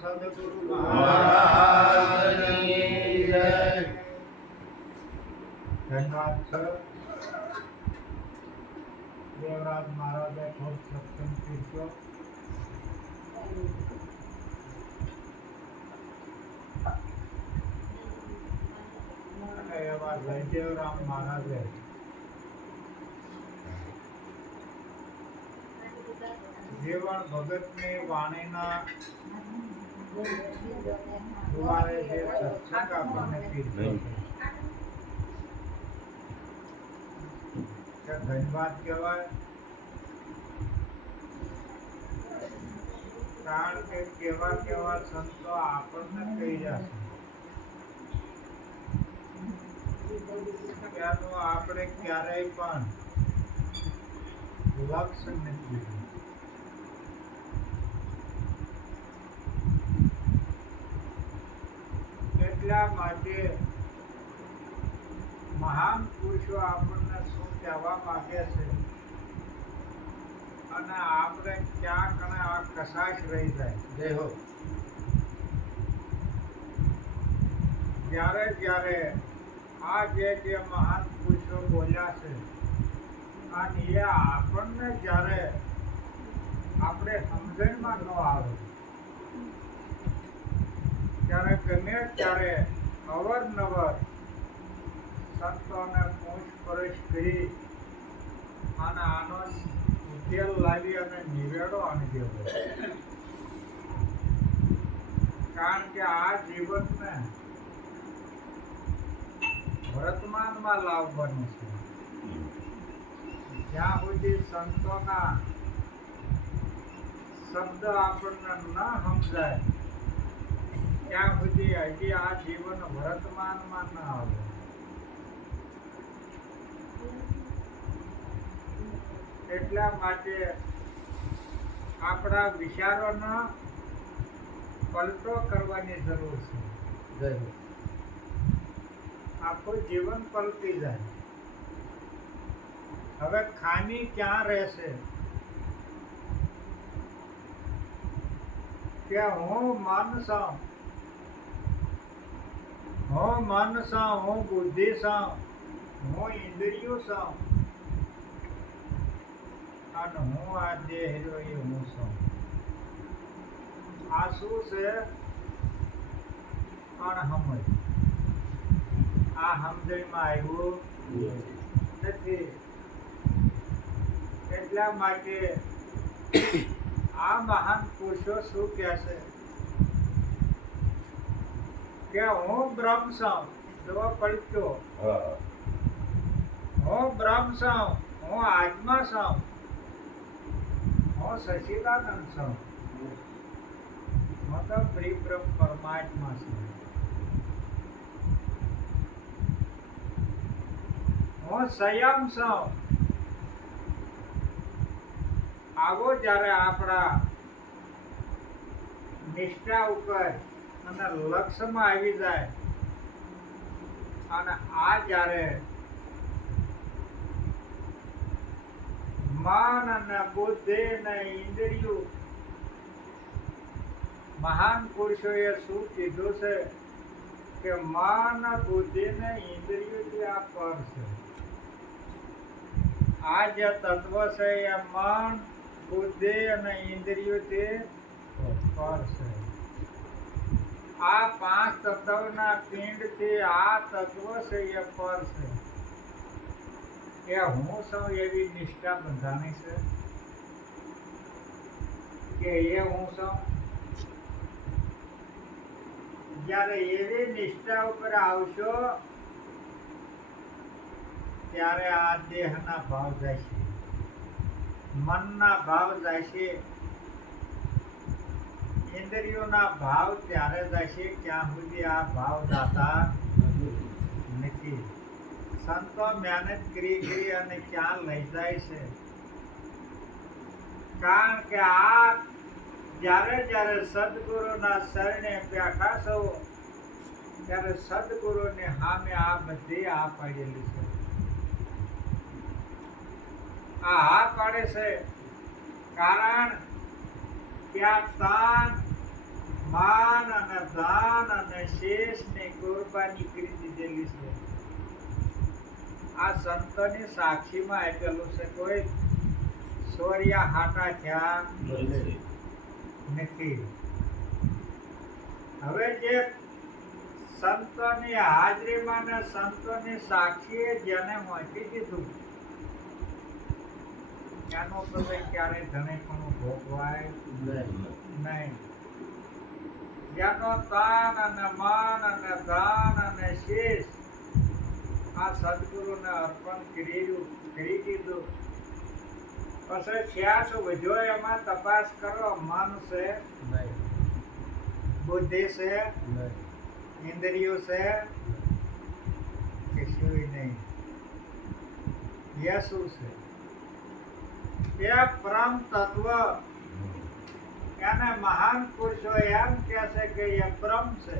સદગુરુ મહારાજની જય. ધન્યવાદ સર. દેવરાજ મહારાજે ખૂબ સત્સંગ કીધો. અને એવા જયદેવરામ મહારાજે જીવન ભગતની વાણીના દ્વારે જે સત્સંગ આપણને કીધો છે ધન્યવાદ કહેવાય. કારણ કે કેવા કેવા સંતો આપણને કહી જશે ત્યાંનું આપણે ક્યારેય પણ લક્ષ્ય નથી. એટલા માટે મહાન પુરુષો આપણને શું કહેવા માંગે છે અને આપણે ક્યાં કણે આ કશાશ રહી જાય. જય હો. જ્યારે જ્યારે આ જે મહાન પુરુષો બોલ્યા છે અને એ આપણને જ્યારે આપણે સમજણમાં ન આવે ત્યારે ગમે ત્યારે અવારનવાર સંતોને પૂછપરછ કરી અને આનો ઉકેલ લાવી અને નિવેડો આણી દેવો. કારણ કે આ જીવનને વર્તમાનમાં લાવવાનું છે. જ્યાં સુધી સંતોના શબ્દ આપણને ન સમજાય ત્યાં સુધી હજી આ જીવન વર્તમાનમાં ન આવે. એટલા માટે આપણા વિચારોનો પલટો કરવાની જરૂર છે. આખું જીવન પલટી જાય. હવે ખામી ક્યાં રહેશે કે હું મન છું, હું બુદ્ધિ છું, હું ઇન્દ્રિયો છું અને હું આ દેહ રહ્યો હું છું. આ શું છે? અણસમજ. આ સમજણમાં આવ્યું નથી. એટલા માટે આ મહાન પુરુષો શું કહે છે કે હું બ્રહ્મ છું. જો પલટો, હું બ્રહ્મ છું, હું આત્મા છું, હું સચિદાનંદ છું, હું તો બ્રહ્મ પરમાત્મા છું. હું સંયમ છું. આવો જ્યારે આપણા નિષ્ઠા ઉપર અને લક્ષ્યમાં આવી જાય અને આ જ્યારે મન અને બુદ્ધિ અને ઇન્દ્રિયો મહાન પુરુષોએ શું કીધું છે કે મન બુદ્ધિ ને ઇન્દ્રિયોથી આ પર છે. આ જે તત્વ છે એ મન બુદ્ધિ અને ઇન્દ્રિયોથી પર છે. આ પાંચ તત્વના પિંડથી આ તત્વ છે એ પર છે. એ હું છું એવી નિષ્ઠા બંધાણી છે કે એ હું છું. જ્યારે એવી નિષ્ઠા ઉપર આવશો ત્યારે આ દેહના ભાવ જશે, મનના ભાવ જશે, ઇન્દ્રિયોના ભાવ ત્યારે જશે ક્યાં સુધી આ ભાવ જાતા નથી. સંતો મહેનત કરી અને ક્યાં લઈ જાય છે? કારણ કે આ જ્યારે જ્યારે સદગુરુના શરણે બેઠા છો ત્યારે સદગુરુની સામે આ બધી આ પાડેલી છે. આ હા પાડે છે કારણ કે આ તાન માન અને દાન અને શેષની કુરબાની કરી દીધેલી છે. આ સંતોની સાક્ષીમાં આપેલું છે. કોઈ સોરિયા હાટા થયા નથી. હવે જે સંતોની હાજરીમાં ને સંતોની સાક્ષીએ જેને મોટી દીધું એનો તમે ક્યારે ધણીપણું ભોગવાય નહીં. જેનો તાન અને માન અને દાન અને શીશ આ સદગુરુને અર્પણ કરી દીધું. પછી શ્યાસ વધ્યો એમાં તપાસ કરો. મન છે, બુદ્ધિ છે, ઇન્દ્રિયો છે કે શું નહીં? એ શું છે? એ પરમ તત્વ. એને મહાન પુરુષો એમ કહે છે કે એ બ્રહ્મ છે.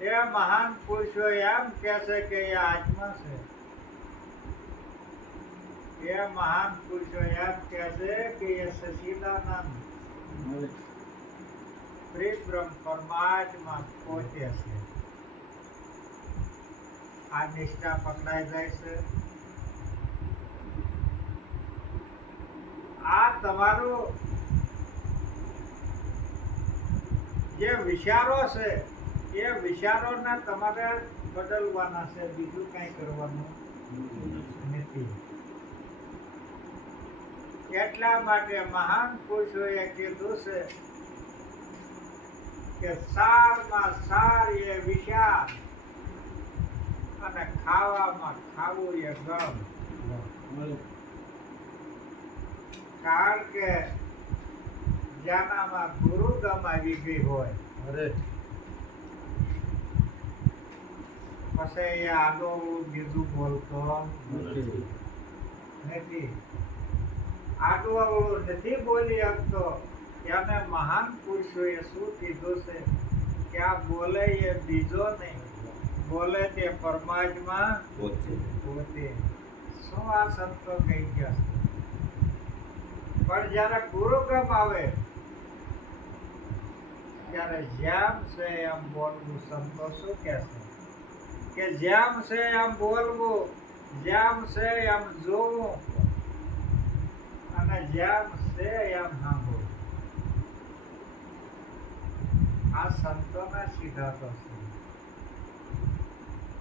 એ મહાન પુરુષો એમ કહે છે કે એ આત્મા છે. એ મહાન પુરુષો એમ કહે છે કે એ સચિદાનંદ બ્રહ્મ પરમાત્મા પોતે છે. આ નિષ્ઠા પકડાઈ જાય છે. આ તમારું જે વિચારો છે એ વિચારોને તમારે બદલવાના છે. બીજું કઈ કરવાનું નથી. એટલા માટે મહાન પુરુષોએ કીધું છે કે સારમાં સાર એ વિચાર અને ખાવામાં ખાવું એ ગમ. કારણ કે જેનામાં ગુરુ ગમ આવી ગઈ હોય પછી એ આડો બીજું બોલતો નથી. આડું અવળું નથી બોલી શકતો. એને મહાન પુરુષોએ શું કીધું છે કે આ બોલે એ બીજો નહીં, બોલે તે પરમાત્મા પોતે. શું આ સંતો કહી ગયા છે? પણ જયારે ગુરુગમ આવે ત્યારે જેમ છે એમ બોલવું. સંતો શું કહે છે કે જેમ છે એમ બોલવું, જેમ છે એમ જોવું અને જેમ છે એમ સાંભળવું. આ સંતોના સિદ્ધાંતો છે.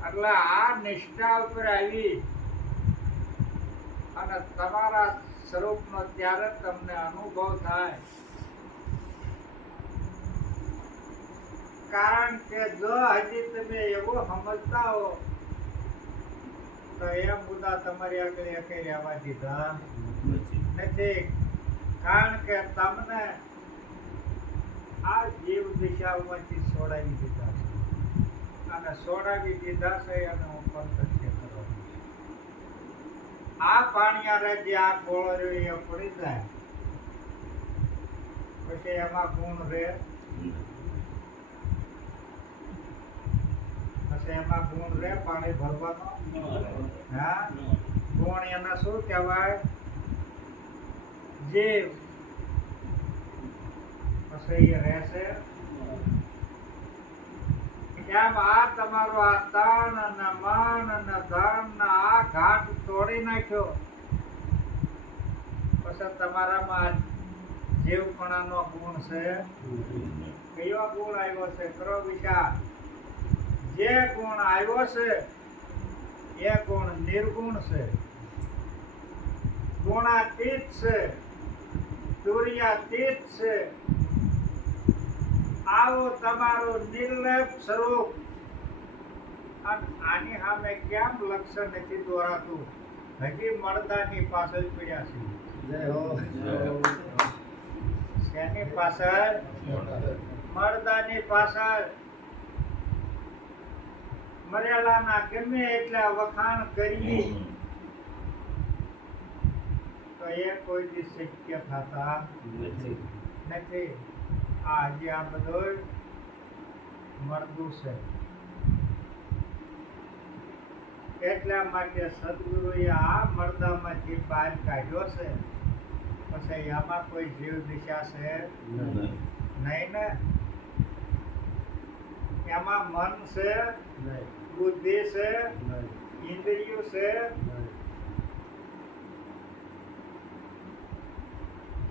એટલે આ નિષ્ઠા ઉપર આવી અને તમારા સ્વરૂપનો ત્યારે તમને અનુભવ થાય. કારણ કે જો હજી તમે એવું સમજતા હો તો એ મુદ્દા તમારી આગળ એક રહેવા દીધા નથી. કારણ કે તમને આ જીવ દિશાઓમાંથી છોડાવી દીધા છે અને છોડાવી દીધા છે અને ઉપર તથ્ય કરો. આ પાણીયારે જે આ ગોળો રહ્યો એ પડી જાય પછી એમાં ગુણ રહે. પછી એમાં ગુણ રહે પાણી ભરવાનો. હા, ગુણ એને શું કહેવાય? જીવ. પછી એ રહેશે. એમ આ તમારો આ તન અને મન અને ધન આ ઘાટ તોડી નાખ્યો પછી તમારામાં જીવપણાનો ગુણ છે. કયો ગુણ આવ્યો છે? કરો વિચાર. જે ગુણ આવ્યો છે એ ગુણ નિર્ગુણ છે, ગુણાતીત છે, તુર્યાતીત છે. આવો તમારું નિર્લેપ સ્વરૂપ. આની સામે કેમ લક્ષ્ય નથી દોરાતું? હજી મળદાની પાછળ પડ્યા છે. શેની પાછળ? મળદાની પાછળ. મર્યાદાના ગમે એટલા વખાણ કરી તો એ કોઈ દી શક્ય થતા નથી. હજી આ બધું મળદું છે. એટલા માટે સદગુરુએ આ મળદામાંથી બહાર કાઢ્યો છે. પછી આમાં કોઈ જીવ દિશા છે નહીં ને. એમાં મન છે, નહીં. બુદ્ધિ છે, નહીં. ઇન્દ્રિયો છે. નહીં.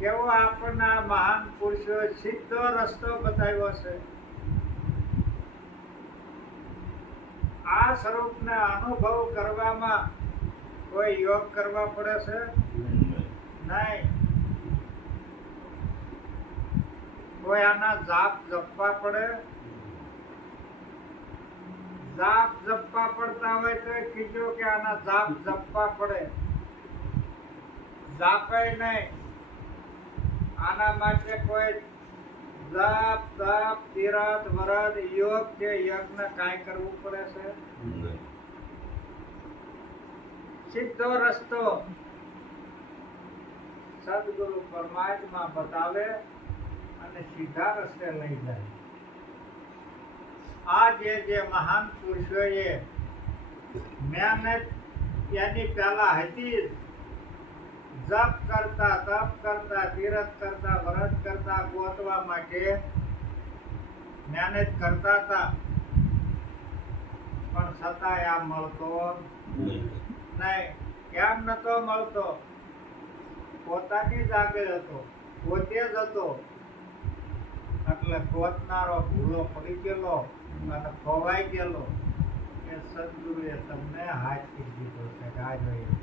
કેવો આપણને આ મહાન પુરુષો સીધો રસ્તો બતાવ્યો છે. આ સ્વરૂપને અનુભવ કરવામાં કોઈ યોગ કરવા પડે છે? નહીં. કોઈ આના જાપ જપવા પડે? જાપ જપવા પડતા હોય તો કીધો કે આના જાપ જપવા પડે. જાપે નહીં. આના માટે કોઈ જાપ તપ તીરથ વ્રત યોગ કે યજ્ઞ કાંઈ કરવું પડે છે? સીધો રસ્તો સદગુરુ પરમાત્મા બતાવે અને સીધા રસ્તે લઈ જાય. આ જે મહાન પુરુષોએ મહેનત એની પહેલા હતી. જપ કરતા, તપ કરતા, તીરથ કરતા, વ્રત કરતા, ગોતવા માટે મહેનત કરતા હતા, પણ છતાંય આ મળતો નહીં. કેમ નતો મળતો? પોતાની જ આગળ હતો, પોતે જ હતો. એટલે ગોતનારો ભૂલો પડી ગયેલો અને ખોવાઈ ગયેલો. એ સદગુરુએ તમને હાથ કરી દીધો છે. આ જોઈએ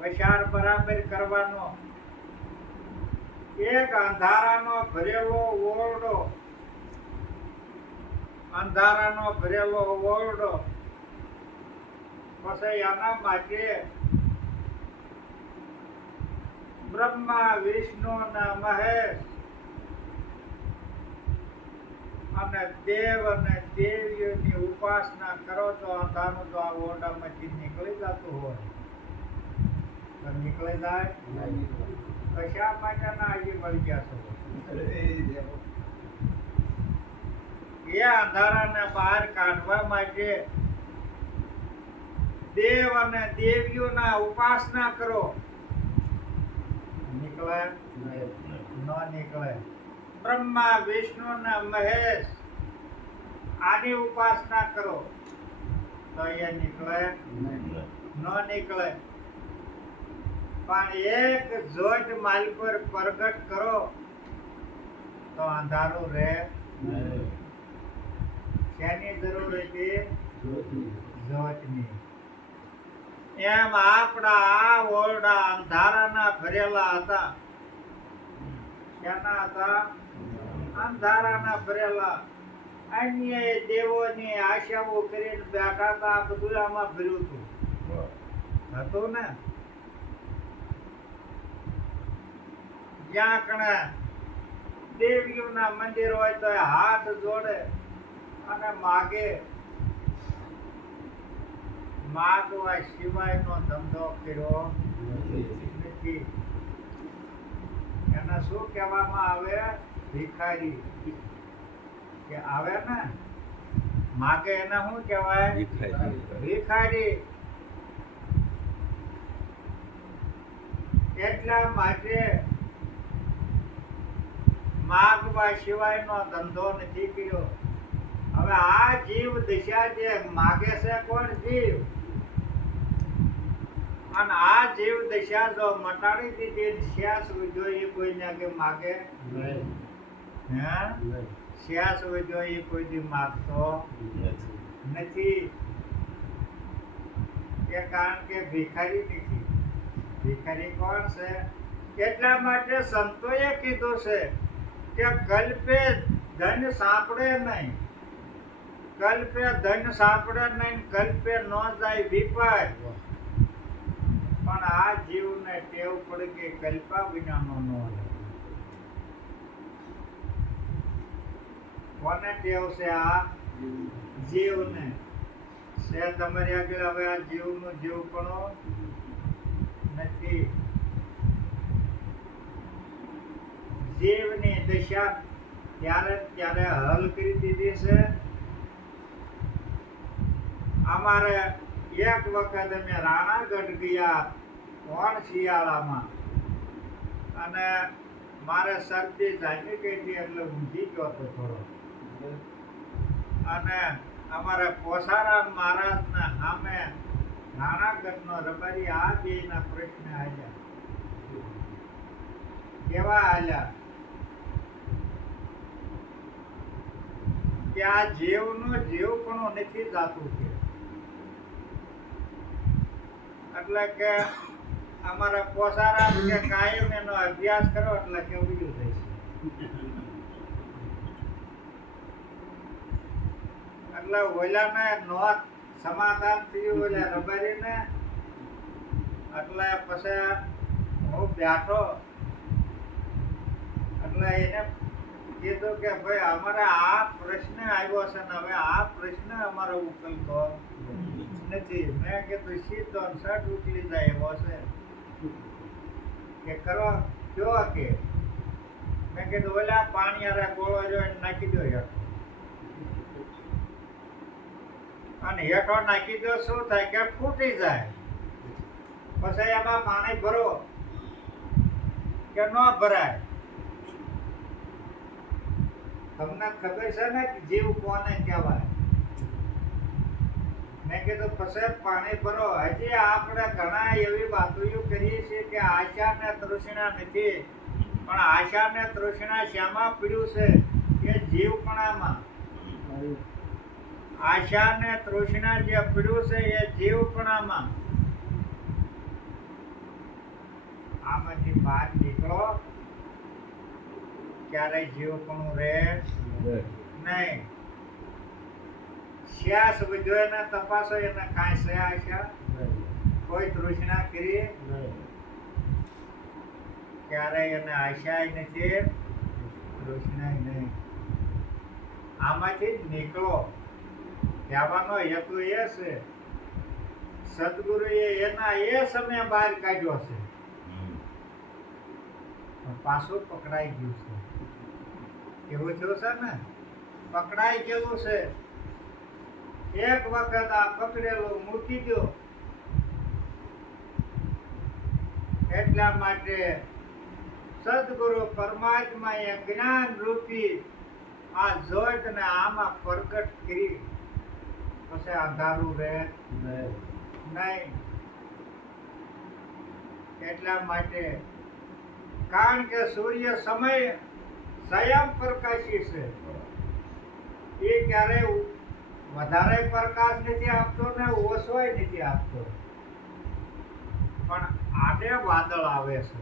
વિચાર બરાબર કરવાનો. એક અંધારાનો ભરેલો ઓરડો, અંધારાનો ભરેલો ઓરડો, પછી આના માટે બ્રહ્મા વિષ્ણુ અને મહેશ અને દેવ અને દેવીઓની ઉપાસના કરો તો અંધારું તો આ ઓરડામાંથી નીકળી જતું હોય. નીકળી જાય? કશા માટેના હજી મળી ગયા છો? એ અંધારાને બહાર કાઢવા માટે દેવ અને દેવીઓના ઉપાસના કરો. નીકળે? ન નીકળે. બ્રહ્મા વિષ્ણુ અને મહેશ આની ઉપાસના કરો તો એ નીકળે? ન નીકળે. પણ એક જ્યોત માલ પર પ્રગટ કરો તો અંધારું રહે. શેની જરૂર હતી? જ્યોતની. એમ આપણા આ ઓરડા અંધારાના ભરેલા હતા. શેના હતા? અંધારાના ભરેલા. અન્ય દેવોની આશાઓ કરીને બેઠા હતા. આ બધું આમાં ભર્યું હતું ને. જ્યાં કણે દેવીઓના મંદિર હોય તો હાથ જોડે અને માગે. માગવા સિવાયનો ધંધો કર્યો નથી. એને શું કહેવામાં આવે? ભિખારી. કે આવે ને માગે એને શું કહેવાય? ભિખારી. એટલા માટે માગવા સિવાયનો ધંધો નથી કર્યો. હવે આ જીવ દશા જે માગે છે કોણ? જીવ. અને આ જીવ દશા જો મટાડી દીધી, શ્યાસ જોઈએ કોઈને કે માગે? હે? શ્યાસ જોઈએ કોઈ દી માગતો નથી. એ કારણ કે ભિખારી નથી. ભિખારી કોણ છે? એટલા માટે સંતોએ કીધું છે કે કલ્પે ધન સાંપડે નહીં. કલ્પે ધન સાંપડે નહીં, કલ્પે ન જાય વિપાય. પણ આ જીવને ટેવ પડી ગઈ કલ્પા વિનાનો ન રહે. કોને ટેવ છે? આ જીવને છે. તમારી આગળ હવે આ જીવનું જીવપણું નથી. જીવની દશા ત્યારે હલ કરી દીધી છે. અમારે એક વખત અમે રાણાગઢ ગયા, કોણ શિયાળામાં. અને મારે શરદી જાગી ગઈ હતી એટલે ઊંઘી ગયો હતો થોડો. અને અમારા પોસારામ મહારાજના સામે નાણાગઢનો રબારી આ બેયના પ્રશ્ન આવ્યા. કેવા આવ્યા કે આ જીવનું જીવપણું નથી જાતું કે, એટલે કે અમારા પોસારામ કે કાયમ એનો અભ્યાસ કરો એટલે કેવું થશે. એટલે ઓલાને નોટ સમાધાન થયું ઓલા રબારીને. એટલે પછી હું બેઠો એટલે એને કીધું કે ભાઈ અમારે આ પ્રશ્ન આવ્યો છે ને હવે આ પ્રશ્ન અમારો ઉકેલતો નથી. મેં કીધું સીધો શર્ટ ઉકલી જાય એવો છે કે કરો કયો કે. મેં કીધું ઓલા પાણી અરે ગોળો જો નાખી દો હેઠો, અને હેઠો નાખી દો શું થાય કે ફૂટી જાય. પછી એમાં પાણી ભરો કે ન ભરાય. તમને ખબર છે ને કે જીવ કોને કહેવાય. મેં કીધું પછી પાણી ભરો. હજી આપણે ઘણા એવી વાતો કરીએ છીએ કે આશા ને તૃષ્ણા નથી, પણ આશા ને તૃષ્ણા શામાં પીડ્યું છે કે જીવપણામાં. આશા ને તૃષ્ણા જે પીડ્યું છે એ જીવપણામાં. આમાંથી બહાર નીકળો ક્યારેય જીવપણું રહે નહીં. શ્યાસ વધ્યો એને તપાસો એને કાંઈ છે આશા, કોઈ તૃષ્ણા કરી ક્યારેય એને આશા નથી, તૃષ્ણા નહીં. આમાંથી નીકળો કહેવાનો હેતુ એ છે. સદગુરુએ એના એ સમય બહાર કાઢ્યો છે, પાછું પકડાઈ ગયું છે. એવું થયું છે ને, પકડાઈ ગયેલું છે. એક વખત આ પકડેલું મૂકી દો. એટલા માટે સદગુરુ પરમાત્મા એ જ્ઞાન રૂપી આ જોત ને આમાં પ્રગટ કરી પછી અંધારું રહે નહીં. એટલા માટે કારણ કે સૂર્ય સમય સ્વયં પ્રકાશી છે. એ ક્યારેય વધારે પ્રકાશ નથી આપતો ને ઓછોય નથી આપતો. પણ આડે વાદળ આવે છે.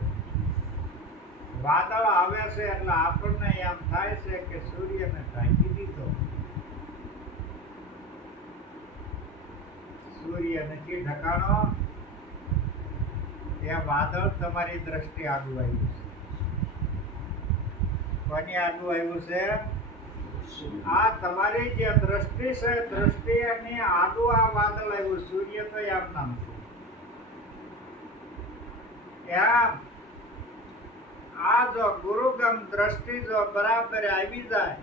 વાદળ આવે છે એટલે આપણને એમ થાય છે કે સૂર્યને ઢાંકી દીધો. સૂર્ય નથી ઢકાણો. એ વાદળ તમારી દ્રષ્ટિ આગળ આવ્યું છે. કોની આગળ આવ્યું છે? આ તમારી જે દ્રષ્ટિ છે, દ્રષ્ટિની આગળ આ વાદળ આવ્યું. સૂર્ય તો એમ નામ છે. એમ આ જો ગુરુગમ દ્રષ્ટિ જો બરાબર આવી જાય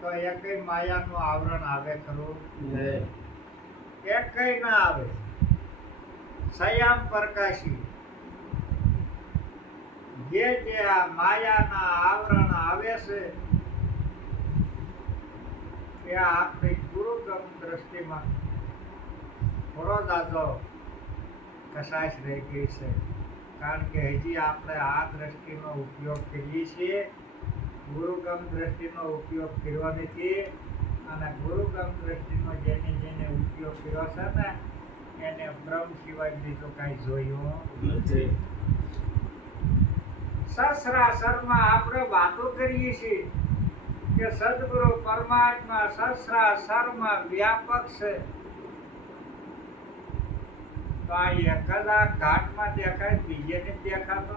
તો એકય માયાનું આવરણ આવે ખરું? એકય ના આવે. સ્વયં પ્રકાશી જે આ માયાના આવરણ આવે છે એ આપણી ગુરુગમ દ્રષ્ટિમાં થોડો દાદો કશાશ રહી ગઈ છે. કારણ કે હજી આપણે આ દ્રષ્ટિનો ઉપયોગ કરીએ છીએ, ગુરુગમ દ્રષ્ટિનો ઉપયોગ કર્યો નથી. અને ગુરુગમ દ્રષ્ટિનો જેને ઉપયોગ કર્યો છે ને એને બ્રહ્મ સિવાય બીજું કાંઈ જોયું નથી. સહસ્રાસરમાં આપણે વાતો કરીએ છીએ કે સદગુરુ પરમાત્મા સહસ્રાસરમાં વ્યાપક છે. તો આ એક જ આ ઘાટમાં દેખાય, બીજે નથી દેખાતો.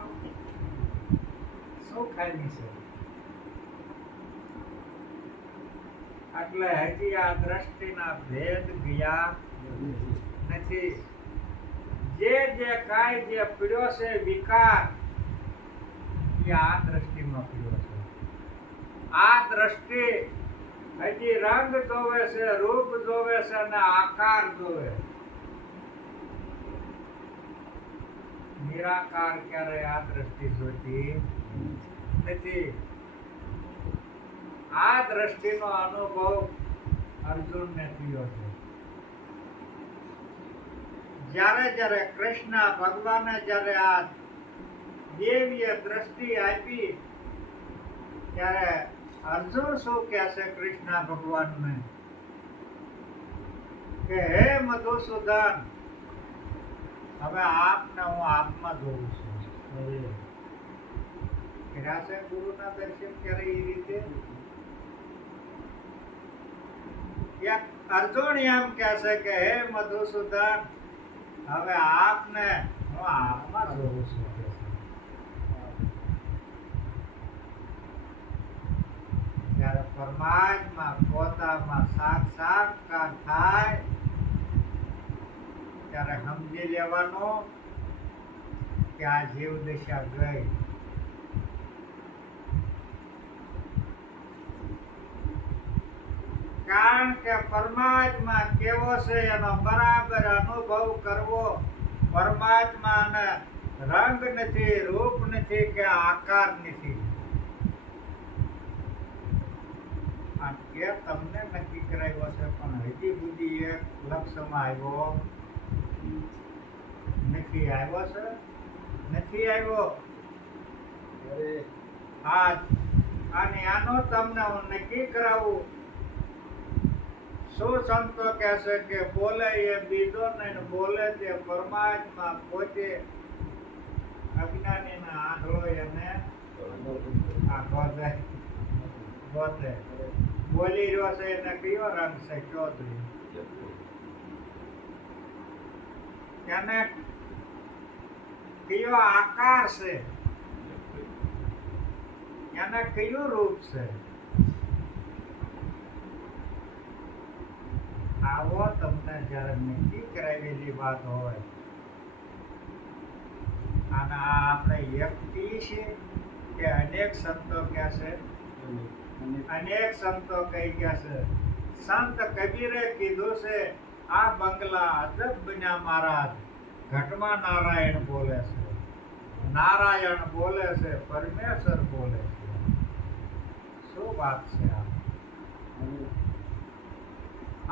શું ખામી છે? એટલે હજી આ દ્રષ્ટિના ભેદ ગયા નથી. જે કાંઈ જે પીડ્યો છે વિકાર એ આ દ્રષ્ટિમાં પીડ્યો છે. આ દ્રષ્ટિ હજી રંગ જોવે છે, રૂપ જોવે છે અને આકાર જોવે. નિરાકાર ક્યારે આ દ્રષ્ટિ જોતી નથી. આ દ્રષ્ટિનો અનુભવ અર્જુનને થયો છે. જ્યારે કૃષ્ણ ભગવાને જ્યારે આ દેવીય દ્રષ્ટિ આપી ત્યારે અર્જુન શું કહે છે કૃષ્ણ ભગવાનને કે હે મધુસૂદન, હવે આપને હું આપમાં જોઉં છું. કર્યા છે ગુરુના દર્શન ક્યારે એ રીતે? અર્જુન એમ કહે છે કે હે મધુસૂદન, હવે આપને હું આપમાં જોઉં છું. જ્યારે પરમાત્મા પોતામાં સાક્ષાત્કાર થાય ત્યારે સમજી લેવાનું કે આ જીવ દશા ગઈ. કારણ કે પરમાત્મા કેવો છે એનો બરાબર અનુભવ કરવો. પરમાત્માને રંગ નથી, રૂપ નથી કે આકાર નથી. એ તમને નક્કી કરાવ્યો છે પણ હજી સુધી એક લક્ષ્યમાં આવ્યો નથી. આવ્યો છે? નથી આવ્યો. હા, અને આનો તમને હું નક્કી કરાવું. શું સંતો કહે છે કે બોલે એ બીજો નહીં, બોલે તે પરમાત્મા પોતે. અજ્ઞાનીના આંધળો એને ગોતે. બોલી રહ્યો છે એને કયો રંગ છે? કયો એને કયો આકાર છે? એને કયું રૂપ છે? આવો તમને જયારે નક્કી કરાવેલી વાત હોય અને આ આપણે વ્યક્તિ છે કે અનેક સંતો કહે છે, અનેક સંતો કહી ગયા છે. સંત કબીરે કીધું છે આ બંગલા અજબ બન્યા મહારાજ. ઘટમાં નારાયણ બોલે છે, નારાયણ બોલે છે, પરમેશ્વર બોલે છે. શું વાત છે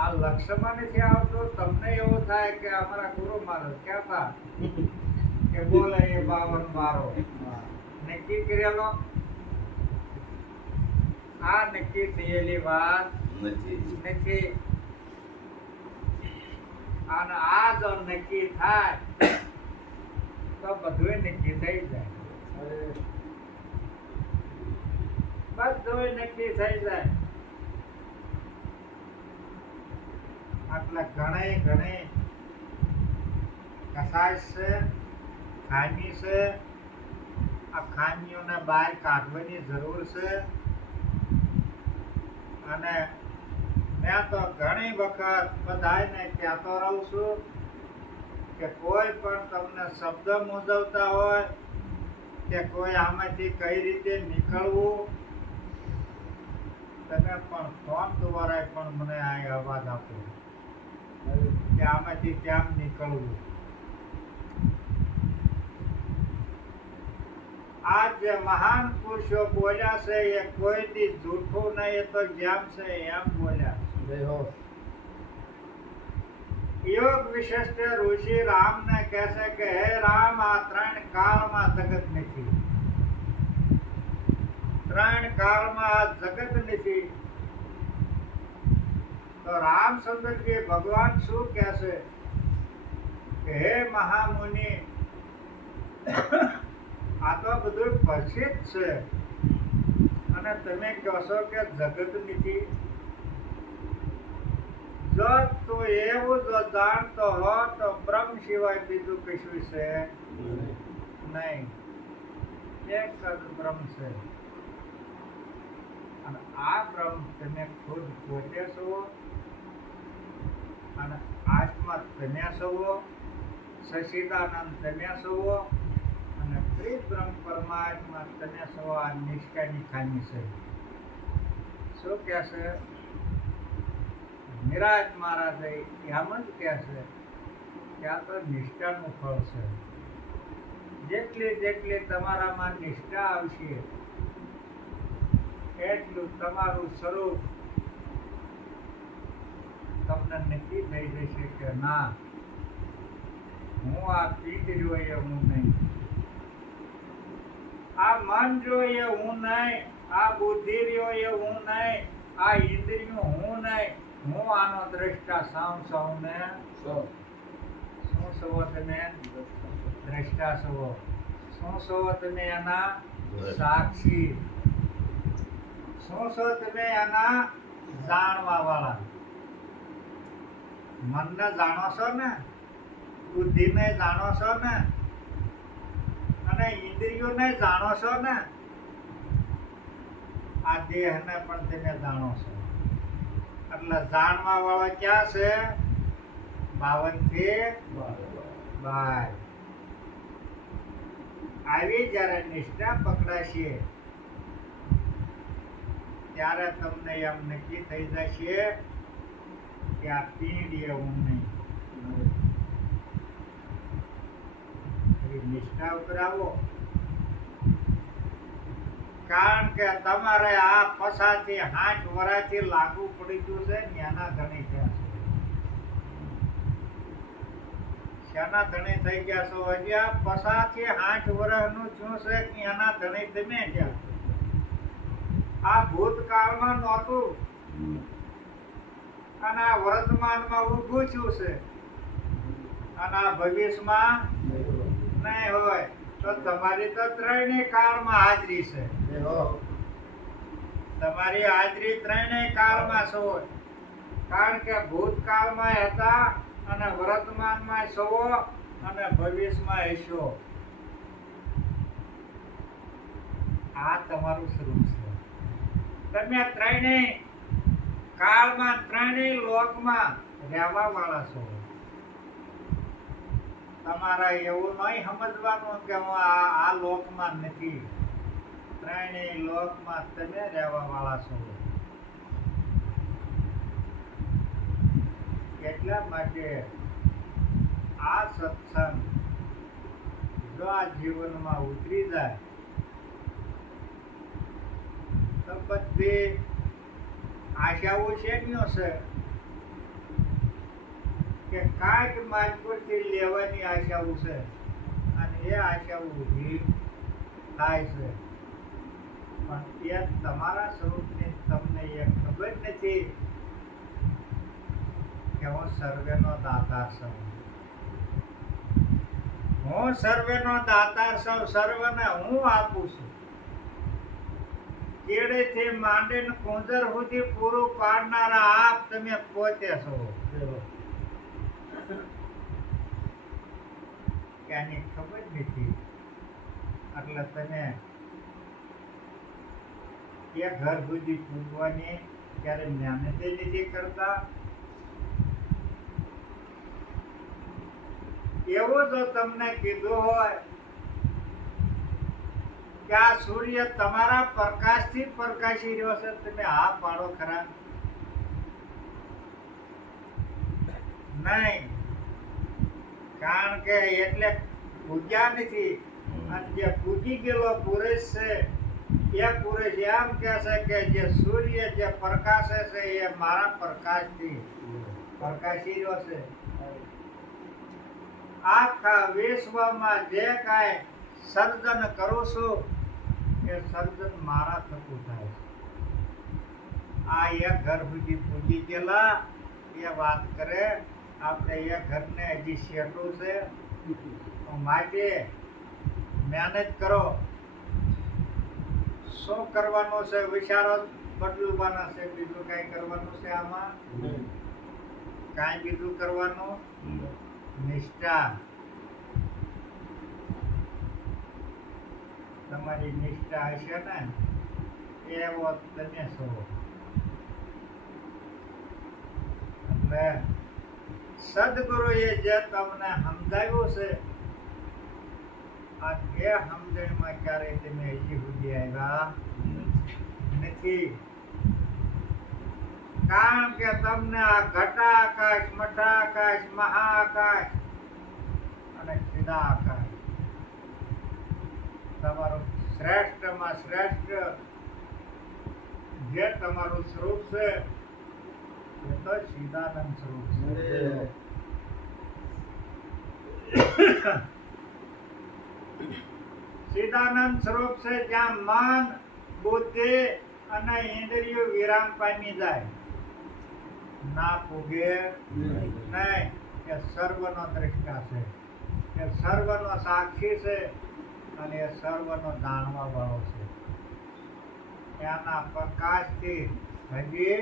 આ લક્ષ્યમાં નથી આવતું? તમને એવું થાય કે અમારા ગુરુ મહારાજ કહેતા કે બોલે એ 52 નક્કી કરેલો. આ નક્કી થયેલી વાત નથી. અને આ જો નક્કી થાય તો બધું નક્કી થઈ જાય. બધું નક્કી થઈ જાય. એટલે ઘણી કસાય છે, ખામી છે. આ ખામીઓને બહાર કાઢવાની જરૂર છે. અને મેં તો ઘણી વખત બધાને કહેતો રહું છું કે કોઈ પણ તમને શબ્દ મૂંઝવતા હોય કે કોઈ આમાંથી કઈ રીતે નીકળવું, તમે પણ ફોન દ્વારા પણ મને આ અવાજ આપો કે આમાંથી કેમ નીકળવું. આ જે મહાન પુરુષો બોલ્યા છે એ કોઈ દી જૂઠું નહીં, એ તો જેમ છે એમ બોલ્યા. યોગ વિશિષ્ટ ઋષિ રામને કહે છે કે હે રામ, આ 3 કાળમાં જગત નથી. 3 કાળમાં આ જગત નથી. તો રામચંદ્રજી ભગવાન શું કહે છે કે હે મહામુનિ, આ તો બધું પછી જ છે અને તમે કહો છો કે જગત નથી. જો તું એવું જો જાણતો હો તો બ્રહ્મ સિવાય બીજું કશું છે નહીં. એક જ બ્રહ્મ છે. અને આ બ્રહ્મ તમે ખુદ પોતે છો અને આત્મા તમે છો, સચિદાનંદ તમે છો અને બ્રહ્મ પરમાત્મા તમે છો. આ નિષ્ઠાની ખામી છે. શું કહે છે નિરાજ મહારાજ? એમ જ કહે છે કે આ તો નિષ્ઠાનું ફળ છે. જેટલી તમારામાં નિષ્ઠા આવશે એટલું તમારું સ્વરૂપ તમને નક્કી થઈ જશે કે ના, હું આ પીઠ રહ્યો એ હું નહીં, આ મન જોઈએ હું નહીં, આ બુદ્ધિ રહ્યો એ હું નહીં, આ ઇન્દ્રિયો હું નહીં, હું આનો દ્રષ્ટા સૌને શું સવો તમે? દ્રષ્ટા સવો. શું સવો તમે? એના સાક્ષી. શું છો તમે? એના જાણવા વાળા. મનને જાણો છો ને, બુદ્ધિને જાણો છો ને, અને ઇન્દ્રિયોને જાણો છો ને, આ દેહને પણ તમે જાણો છો. એટલે જાણવા વાળો ક્યાં છે? 52 થી 22. આવી જ્યારે નિષ્ઠા પકડાશે ત્યારે તમને એમ નક્કી થઈ જશે કે આ પીંડ એવું નહીં. નિષ્ઠા ઉપર આવો, કારણ કે તમારે આ પછાથી 8 વર્ષથી લાગુ પડી ગયું છે ને એના ધણી થયા છો. શાના ધણી થઈ ગયા છો? હજી આ પછાથી 8 વર્ષનું શું છે કે એના ધણી તમે થયા. આ ભૂતકાળમાં નહોતું અને આ વર્તમાનમાં ઊભું થયું છે અને આ ભવિષ્યમાં નહીં હોય તો તમારી તો ત્રણેય કાળમાં હાજરી છે. તમારી હાજરી ત્રણેય કાળમાં છો, કારણ કે ભૂતકાળમાં હતા અને વર્તમાનમાં છો અને ભવિષ્યમાં હશો. આ તમારું સ્વરૂપ છે. તમે ત્રણેય કાળમાં ત્રણેય લોકમાં રહેવા વાળા છો. તમારે એવું નહીં સમજવાનું કે હું આ લોકમાં નથી. ત્રણેય લોકમાં તમે રહેવા વાળા છો. એટલા માટે આ સત્સંગ જો આ જીવનમાં ઉતરી જાય તો બધી આશાઓ શેની છે કે કાંઈક માલપુરથી લેવાની આશાઓ છે અને એ આશાઓ ઊભી થાય છે, પણ એ તમારા સ્વરૂપની તમને એ ખબર નથી કે હું સર્વેનો દાતાર છું. હું સર્વેનો દાતાર છું. સર્વને હું આપું છું. કેળેથી માંડીને કુંજર સુધી પૂરું પાડનારા આપ તમે પોતે છો. કે આની ખબર નથી એટલે તમે એ ઘર સુધી પૂજવાની ક્યારે મહેનત નથી કરતા. એવું જો તમને કીધું હોય કે આ સૂર્ય તમારા પ્રકાશથી પ્રકાશી રહ્યો છે, તમે હા પાડો ખરા? નહીં, કારણ કે એટલે પૂજ્યા નથી. અને જે પૂજી ગયેલો પુરુષ છે એ પુરુષ એમ કહે છે કે જે સૂર્ય જે પ્રકાશે છે એ મારા પ્રકાશથી પ્રકાશી રહ્યો છે. આખા વિશ્વમાં જે કાંઈ સર્જન કરું છું એ સર્જન મારા થતું થાય છે. આ એક ઘર સુધી પૂજી ગયેલા એ વાત કરે. આપણે એ ઘરને હજી શેઠું છે, માટે મહેનત કરો. શું કરવાનું છે? વિચારો બદલવાના છે. બીજું કાંઈ કરવાનું છે આમાં? કાંઈ બીજું કરવાનું? નિષ્ઠા. તમારી નિષ્ઠા હશે ને એવો તમે છો. એટલે સદગુરુએ જે તમને સમજાવ્યું છે આ એ સમજણમાં ક્યારેય તમે હજી સુધી આવ્યા નથી, કારણ કે તમને આ ઘટાકાશ, મઠાકાશ, મહાકાશ અને ચિદાકાશ તમારું શ્રેષ્ઠમાં શ્રેષ્ઠ જે તમારું સ્વરૂપ છે એ તો સચ્ચિદાનંદ સ્વરૂપ છે. સચ્ચિદાનંદ સ્વરૂપ છે જ્યાં મન, બુદ્ધિ અને ઇન્દ્રિયો વિરામ પામી જાય, ના પૂગે નહીં. એ સર્વનો દ્રષ્ટા છે, એ સર્વનો સાક્ષી છે અને એ સર્વનો જાણવા વાળો છે. એના પ્રકાશથી હજી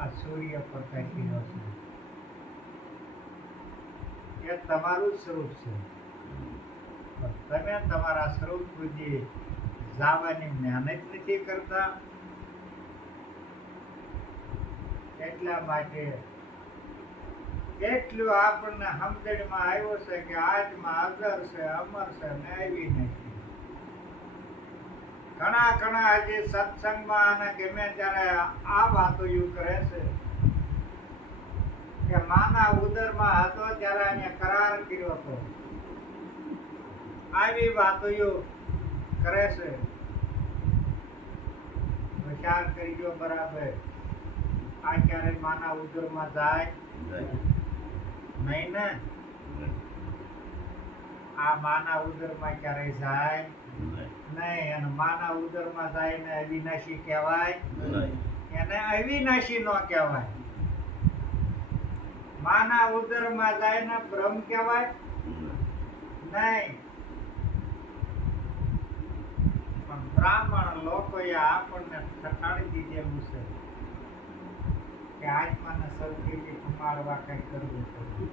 આ સૂર્ય પ્રકાશી રહ્યો છે. એ તમારું સ્વરૂપ છે. તમે તમારા સ્વરૂપ સુધી જવાની મહેનત નથી કરતા. એટલા માટે એટલું આપણને સમજણમાં આવ્યું છે કે આજમાં અજર છે, અમર છે ને આવી નથી. ઘણા હજી સત્સંગમાં અને ગમે ત્યારે આ વાતો કરે છે કે માના ઉદરમાં હતો ત્યારે એને કરાર કર્યો હતો. આવી વાતો કરે છે. વિચાર કરજો બરાબર. આ ક્યારે માના ઉદરમાં જાય નહીં ને? આ માના ઉદરમાં ક્યારે જાય નહીં. અને માના ઉદરમાં જાય ને અવિનાશી કહેવાય? એને અવિનાશી ન કહેવાય. માના ઉદરમાં જાય ને બ્રહ્મ કહેવાય નહીં. પણ બ્રાહ્મણ લોકોએ આપણને ઠકાડી દીધેલું છે કે આત્માને સદગતિ કુમારવા કંઈ કરવું પડે.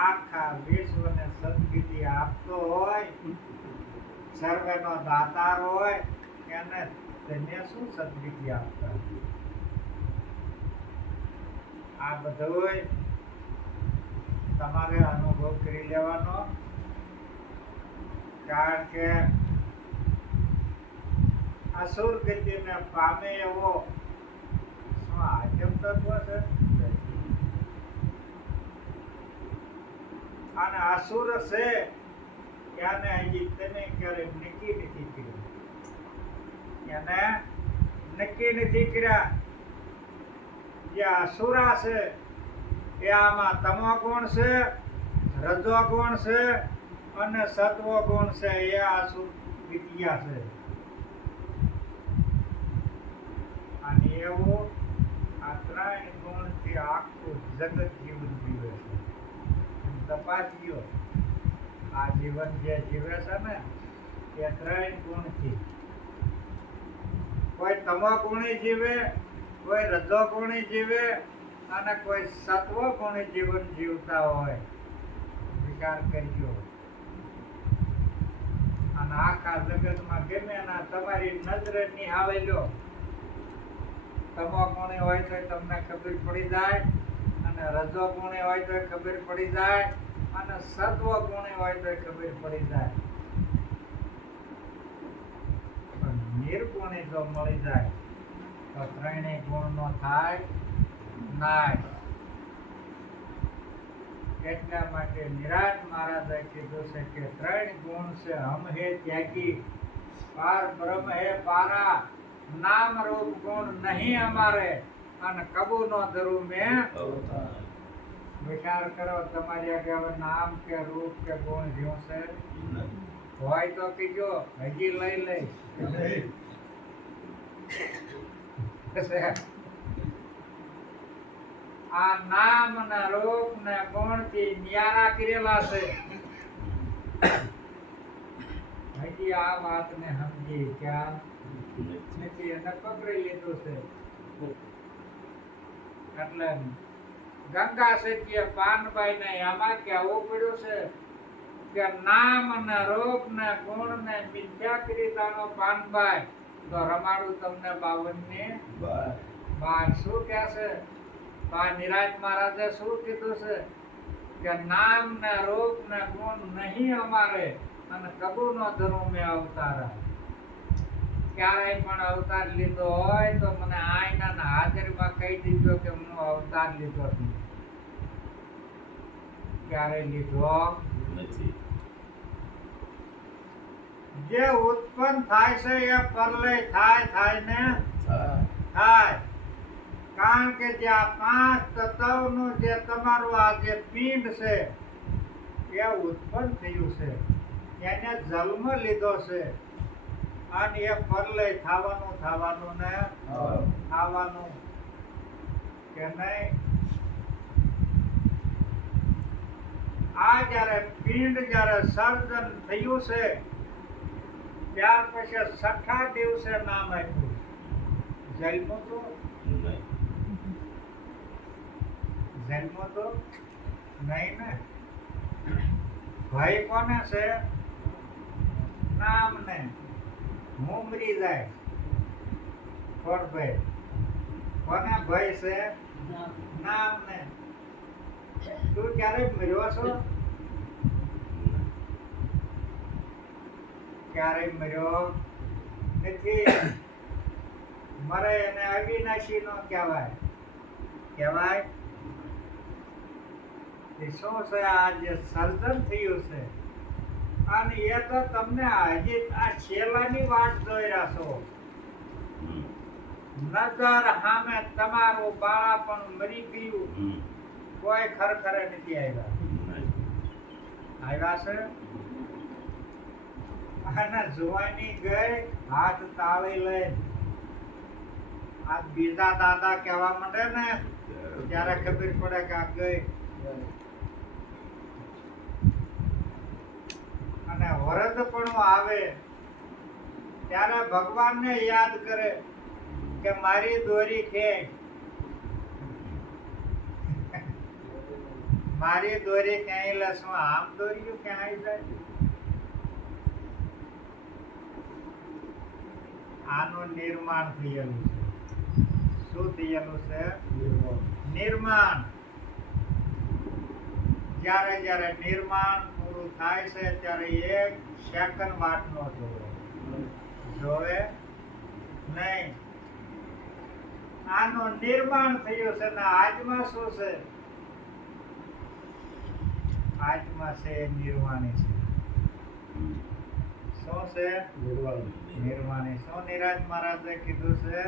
આખા વિશ્વને સદગતિ આપતો હોય, સર્વેનો દાતાર હોય, એને તેને શું સદગતિ આપતા? આ બધું તમારે અનુભવ કરી લેવાનો. કારણ કે અસુર ગતિને પામે એવો શું આદ્યમ તત્વ છે? અને અસુર છે એને હજી તમે ક્યારે નક્કી નથી કર્યું. એને નક્કી નથી કર્યા. જે અસુરા છે એ આમાં તમો ગુણ છે, રજો ગુણ છે અને સત્વ ગુણ છે. એ અસુર વિદ્યા છે. અને એવું આ ત્રણ ગુણથી આખું જગત જીવન જીવે છે. તપાસ્યો આ જીવન જે જીવે છે ને એ ત્રણ ગુણથી. કોઈ તમો ગુણી જીવે, કોઈ રજો ગુણી જીવે અને કોઈ સત્વ ગુણી જીવન જીવતા હોય. વિચાર કરજો. અને આખા જગતમાં ગમે ના તમારી નજરે નિહાળેલો તમો ગુણી હોય તો તમને ખબર પડી જાય, અને રજો ગુણી હોય તો ખબર પડી જાય, અને સત્વ ગુણી હોય તો ખબર પડી જાય. પણ નિર્ગુણી જો મળી જાય તો ત્રણેય ગુણ નો થાય નાશ. એટલા માટે નિરાજ મહારાજે કીધું છે કે ત્રણ ગુણ છે હમ હે ત્યાગી, પાર બ્રહ્મ હે પારા, નામ રૂપ ગુણ નહીં અમારે, અને કબુ નો ધરું મેં અવતાર. વિચાર કરો તમારી આગળ નામ કે રૂપ કે ગુણ જ્યું છે હોય તો કીજો, હજી લઈ લઈશ. આ નામ ને રૂપ ને ગુણ થી ન્યારા કરેલા છે. હજી આ વાત ને સમજી ક્યાં નથી, એને પકડી લીધું છે. એટલે ગંગા સત્ય પાનભાઈ ને આમાં કહેવું પડ્યું છે કે નામ ને રૂપ ને ગુણ ને મિથ્યા કીધાનો પાનભાઈ તો રમાડું તમને 52 ને 12. શું કહે છે? નિરાજ મહારાજે શું કીધું છે કે નામ ને રૂપ ને ગુણ નહીં અમારે, અને કબૂ નો ધરું મેં અવતારા. ક્યારેય પણ અવતાર લીધો હોય તો મને આઈના હાજરીમાં કહી દીધો કે હું અવતાર લીધો છું. ક્યારેય લીધો નથી. જે ઉત્પન્ન થાય છે એ પ્રલય થાય ને થાય. થાય. કારણ કે જે આ પાંચ તત્વનું જે તમારું આ જે પિંડ છે એ ઉત્પન્ન થયું છે, એને જન્મ લીધો છે અને એ પ્રલય થવાનું ને થવાનું કે નહીં. આ જ્યારે પિંડ જ્યારે સર્જન થયું છે ત્યાર પછી છઠ્ઠા દિવસે નામ આપ્યું જન્મ તો નહીં. જન્મ તો નહીં ને. ભય કોને છે? નામ ને. મુમરી જાય કોણ ભય? કોને ભય છે? નામ ને. તું ક્યારે મર્યો છો? ક્યારેય મર્યો નથી. મરે એને અવિનાશી નો કહેવાય. કહેવાય એ શું છે? આ જે સર્જન થયું છે અને એ તો તમને હજી આ છેલ્લાની વાત જોઈ રહ્યા છો. નજર સામે તમારું બાળપણ મરી ગયું, કોઈ ખરેખરે નથી આવ્યા છે. અને જોવાની ગઈ હાથ તાળી લઈ આ બીજા દાદા કહેવા માંડે ને ત્યારે ખબર પડે કે આ ગઈ. અને વરદ પણ આવે ત્યારે ભગવાનને યાદ કરે કે મારી દોરી ખેંચ, મારી દોરી ક્યાંય લસમાં આમ દોર્યું ક્યાંય જાય. આનું નિર્માણ થયેલું છે. શું થયેલું છે? નિર્માણ. જ્યારે જ્યારે નિર્માણ પૂરું થાય છે ત્યારે એક સેકન્ડ વાત નો જોવે નહીં. આનું નિર્માણ થયું છે ને આજમાં શું છે? આજમાં છે નિર્વાણી છે. શું છે? નિર્વાણી. શું નિરાજ મહારાજે કીધું છે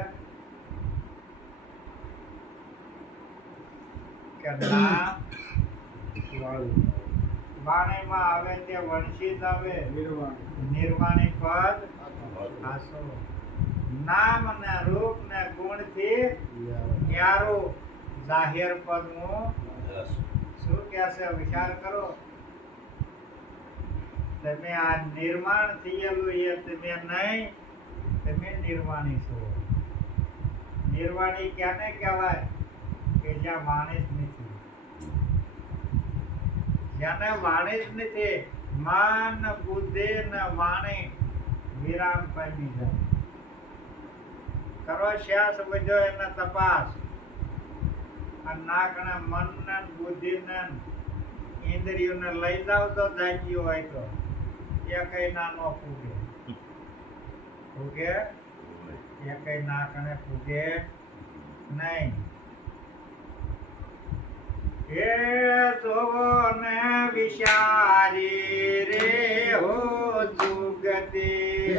કે નામ વાણીમાં આવે તે વંશિત આવે, નિર્વાણી પદ આસો. નામ ને રૂપ ને ગુણ થી ન્યારું જાહેર પદ નું શું કે છે? વિચાર કરો. તમે આ નિર્માણ થયેલું એ તમે નહીં, તમે નિર્વાણી છો. નિર્વાણી ક્યાંને કહેવાય? કે જ્યાં વાણી જ નથી. જ્યાંને વાણી જ નથી, મન બુદ્ધિ ને વાણી વિરામ પામી જાય. કરો શ્વાસ બધો એને તપાસ. આ નાકને મન ને બુદ્ધિ ને ઇન્દ્રિયોને લઈ જાવ તો જાગ્યો હોય તો એ કઈ ના નો ફૂગે. ફૂગે એ કઈ નાકને ફૂગે નહીં. એ જોવો ને વિચારી રે હો જુગતી